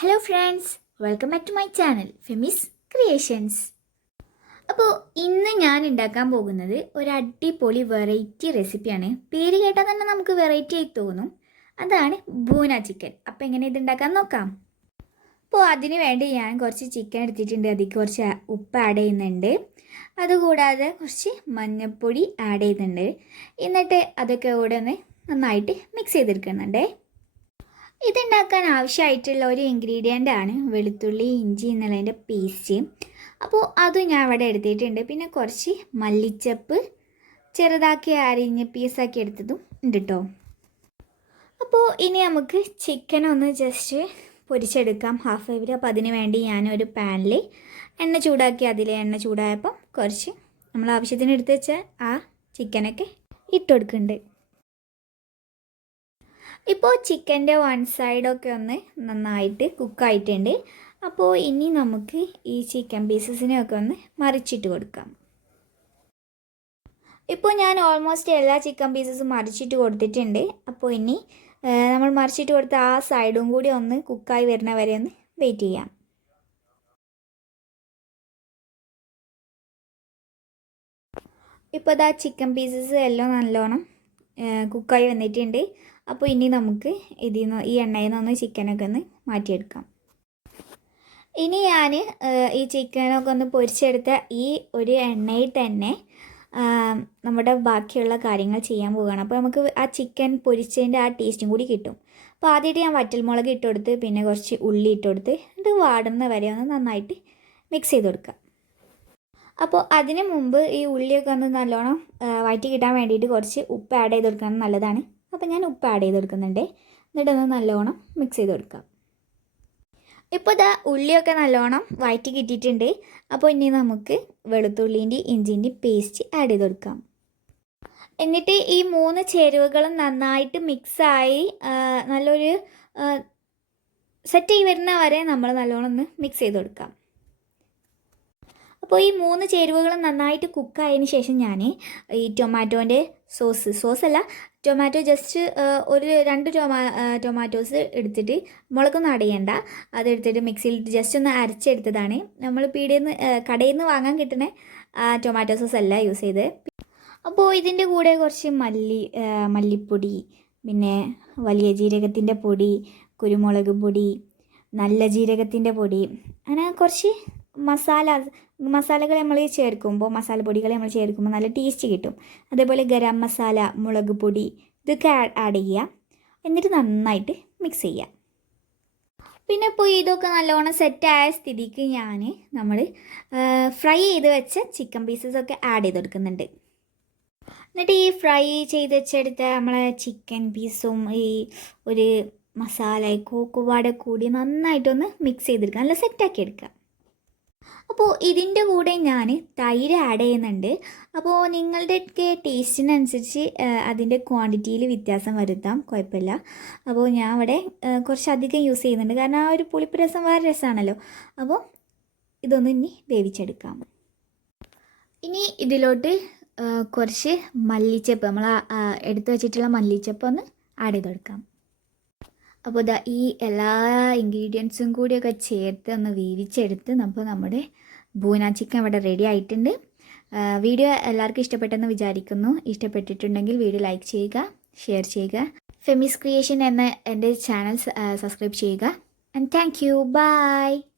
Hello friends, welcome back to my channel ഫെമിസ് creations. അപ്പോൾ ഇന്ന് ഞാൻ ഉണ്ടാക്കാൻ പോകുന്നത് ഒരു അടിപൊളി വെറൈറ്റി റെസിപ്പിയാണ്. പേര് കേട്ടാൽ തന്നെ നമുക്ക് വെറൈറ്റി ആയി തോന്നും. അതാണ് ബൂന ചിക്കൻ. അപ്പോൾ എങ്ങനെ ഇത് ഉണ്ടാക്കാൻ നോക്കാം. അപ്പോൾ അതിന് വേണ്ടി ഞാൻ കുറച്ച് ചിക്കൻ എടുത്തിട്ടുണ്ട്. അതിൽ കുറച്ച് ഉപ്പ് ആഡ് ചെയ്യുന്നുണ്ട്. അതുകൂടാതെ കുറച്ച് മഞ്ഞൾപ്പൊടി ആഡ് ചെയ്യുന്നുണ്ട്. എന്നിട്ട് അതൊക്കെ കൂടെ ഒന്ന് നന്നായിട്ട് മിക്സ് ചെയ്തെടുക്കുന്നുണ്ട്. ഇതുണ്ടാക്കാൻ ആവശ്യമായിട്ടുള്ള ഒരു ഇൻഗ്രീഡിയൻ്റ് ആണ് വെളുത്തുള്ളി, ഇഞ്ചി എന്നുള്ളതിൻ്റെ പേസ്റ്റ്. അപ്പോൾ അത് ഞാൻ ഇവിടെ എടുത്തിട്ടുണ്ട്. പിന്നെ കുറച്ച് മല്ലിച്ചപ്പ് ചെറുതാക്കി അരിഞ്ഞ് പീസാക്കി എടുത്തതും ഉണ്ട് കേട്ടോ. അപ്പോൾ ഇനി നമുക്ക് ചിക്കൻ ഒന്ന് ജസ്റ്റ് പൊരിച്ചെടുക്കാം ഹാഫ് വേവിൽ. അപ്പോൾ അതിന് വേണ്ടി ഞാനൊരു പാനിൽ എണ്ണ ചൂടാക്കി അതിൽ എണ്ണ ചൂടായപ്പോൾ കുറച്ച് നമ്മൾ ആവശ്യത്തിന് എടുത്ത് വെച്ച ആ ചിക്കനൊക്കെ ഇട്ട് കൊടുക്കുന്നുണ്ട്. ഇപ്പോൾ ചിക്കൻ്റെ വൺ സൈഡൊക്കെ ഒന്ന് നന്നായിട്ട് കുക്കായിട്ടുണ്ട്. അപ്പോൾ ഇനി നമുക്ക് ഈ ചിക്കൻ പീസസിനെയൊക്കെ ഒന്ന് മറിച്ചിട്ട് കൊടുക്കാം. ഇപ്പോൾ ഞാൻ ഓൾമോസ്റ്റ് എല്ലാ ചിക്കൻ പീസസും മറിച്ചിട്ട് കൊടുത്തിട്ടുണ്ട്. അപ്പോൾ ഇനി നമ്മൾ മറിച്ചിട്ട് കൊടുത്ത ആ സൈഡും കൂടി ഒന്ന് കുക്കായി വരുന്ന വരെ ഒന്ന് വെയിറ്റ് ചെയ്യാം. ഇപ്പോൾ ഇതാ ചിക്കൻ പീസസ് എല്ലാം നല്ലോണം കുക്കായി വന്നിട്ടുണ്ട്. അപ്പോൾ ഇനി നമുക്ക് ഈ എണ്ണയിൽ നിന്നൊന്ന് ചിക്കനൊക്കെ ഒന്ന് മാറ്റിയെടുക്കാം. ഇനി ഞാൻ ഈ ചിക്കനൊക്കെ ഒന്ന് പൊരിച്ചെടുത്ത ഈ ഒരു എണ്ണയിൽ തന്നെ നമ്മുടെ ബാക്കിയുള്ള കാര്യങ്ങൾ ചെയ്യാൻ പോവുകയാണ്. അപ്പോൾ നമുക്ക് ആ ചിക്കൻ പൊരിച്ചതിൻ്റെ ആ ടേസ്റ്റും കൂടി കിട്ടും. അപ്പോൾ ആദ്യമായിട്ട് ഞാൻ വറ്റൽമുളക് ഇട്ട് കൊടുത്ത് പിന്നെ കുറച്ച് ഉള്ളി ഇട്ട് കൊടുത്ത് ഇത് വാടുന്ന വരെ ഒന്ന് നന്നായിട്ട് മിക്സ് ചെയ്ത് കൊടുക്കുക. അപ്പോൾ അതിന് മുമ്പ് ഈ ഉള്ളിയൊക്കെ ഒന്ന് നല്ലോണം വഴറ്റി കിട്ടാൻ വേണ്ടിയിട്ട് കുറച്ച് ഉപ്പ് ആഡ് ചെയ്ത് കൊടുക്കണം, നല്ലതാണ്. അപ്പോൾ ഞാൻ ഉപ്പ് ആഡ് ചെയ്ത് കൊടുക്കുന്നുണ്ട്. എന്നിട്ടൊന്ന് നല്ലോണം മിക്സ് ചെയ്ത് കൊടുക്കാം. ഇപ്പോൾ ഇതാ ഉള്ളിയൊക്കെ നല്ലോണം വഴറ്റി കിട്ടിയിട്ടുണ്ട്. അപ്പോൾ ഇനി നമുക്ക് വെളുത്തുള്ളിൻ്റെ ഇഞ്ചിൻ്റെ പേസ്റ്റ് ആഡ് ചെയ്ത് കൊടുക്കാം. എന്നിട്ട് ഈ 3 ചേരുവകളും നന്നായിട്ട് മിക്സായി നല്ലൊരു സെറ്റ് ആയി വരുന്ന വരെ നമ്മൾ നല്ലോണം ഒന്ന് മിക്സ് ചെയ്ത് കൊടുക്കാം. അപ്പോൾ ഈ 3 ചേരുവകളും നന്നായിട്ട് കുക്കായതിന് ശേഷം ഞാൻ ഈ ടൊമാറ്റോൻ്റെ സോസല്ല ടൊമാറ്റോ ജസ്റ്റ് ഒരു 2 ടൊമാറ്റോസ് എടുത്തിട്ട് മുളകൊന്നും അടയണ്ട, അതെടുത്തിട്ട് മിക്സിയിൽ ജസ്റ്റ് ഒന്ന് അരച്ചെടുത്തതാണ്. നമ്മൾ കടയിൽ നിന്ന് വാങ്ങാൻ കിട്ടുന്ന ടൊമാറ്റോ സോസ് അല്ല യൂസ് ചെയ്ത്. അപ്പോൾ ഇതിൻ്റെ കൂടെ കുറച്ച് മല്ലിപ്പൊടി, പിന്നെ വലിയ ജീരകത്തിൻ്റെ പൊടി, കുരുമുളക് പൊടി, നല്ല ജീരകത്തിൻ്റെ പൊടി, അങ്ങനെ കുറച്ച് മസാലകൾ നമ്മൾ ചേർക്കുമ്പോൾ മസാലപ്പൊടികൾ നമ്മൾ ചേർക്കുമ്പോൾ നല്ല ടേസ്റ്റ് കിട്ടും. അതേപോലെ ഗരം മസാല, മുളക് പൊടി ഇതൊക്കെ ആഡ് ചെയ്യുക. എന്നിട്ട് നന്നായിട്ട് മിക്സ് ചെയ്യുക. പിന്നെ ഇപ്പോൾ ഇതൊക്കെ നല്ലോണം സെറ്റായ സ്ഥിതിക്ക് നമ്മൾ ഫ്രൈ ചെയ്ത് വെച്ച ചിക്കൻ പീസസൊക്കെ ആഡ് ചെയ്ത് കൊടുക്കുന്നുണ്ട്. എന്നിട്ട് ഈ ഫ്രൈ ചെയ്ത് വെച്ചെടുത്ത നമ്മളെ ചിക്കൻ പീസും ഈ ഒരു മസാലയൊക്കെ കൂടെ കൂടി നന്നായിട്ടൊന്ന് മിക്സ് ചെയ്തെടുക്കുക, നല്ല സെറ്റാക്കി എടുക്കുക. അപ്പോൾ ഇതിൻ്റെ കൂടെ ഞാൻ തൈര് ആഡ് ചെയ്യുന്നുണ്ട്. അപ്പോൾ നിങ്ങളുടെയൊക്കെ ടേസ്റ്റിനനുസരിച്ച് അതിൻ്റെ ക്വാണ്ടിറ്റിയിൽ വ്യത്യാസം വരുത്താം, കുഴപ്പമില്ല. അപ്പോൾ ഞാൻ അവിടെ കുറച്ചധികം യൂസ് ചെയ്യുന്നുണ്ട്, കാരണം ആ ഒരു പുളിപ്പ് രസം വേറെ രസമാണല്ലോ. അപ്പോൾ ഇതൊന്ന് ഇനി വേവിച്ചെടുക്കാം. ഇനി ഇതിലോട്ട് കുറച്ച് മല്ലിച്ചപ്പ്, നമ്മൾ എടുത്തു വച്ചിട്ടുള്ള മല്ലിച്ചപ്പ് ഒന്ന് ആഡ് ചെയ്ത് കൊടുക്കാം. അപ്പോൾ ഇതാ ഈ എല്ലാ ഇൻഗ്രീഡിയൻസും കൂടിയൊക്കെ ചേർത്ത് ഒന്ന് വേവിച്ചെടുത്ത് നമ്മുടെ ബൂന ചിക്കൻ ഇവിടെ റെഡി ആയിട്ടുണ്ട്. വീഡിയോ എല്ലാവർക്കും ഇഷ്ടപ്പെട്ടെന്ന് വിചാരിക്കുന്നു. ഇഷ്ടപ്പെട്ടിട്ടുണ്ടെങ്കിൽ വീഡിയോ ലൈക്ക് ചെയ്യുക, ഷെയർ ചെയ്യുക. ഫെമിസ് ക്രിയേഷൻ എന്ന എൻ്റെ ചാനൽ സബ്സ്ക്രൈബ് ചെയ്യുക. And thank you. ബൈ.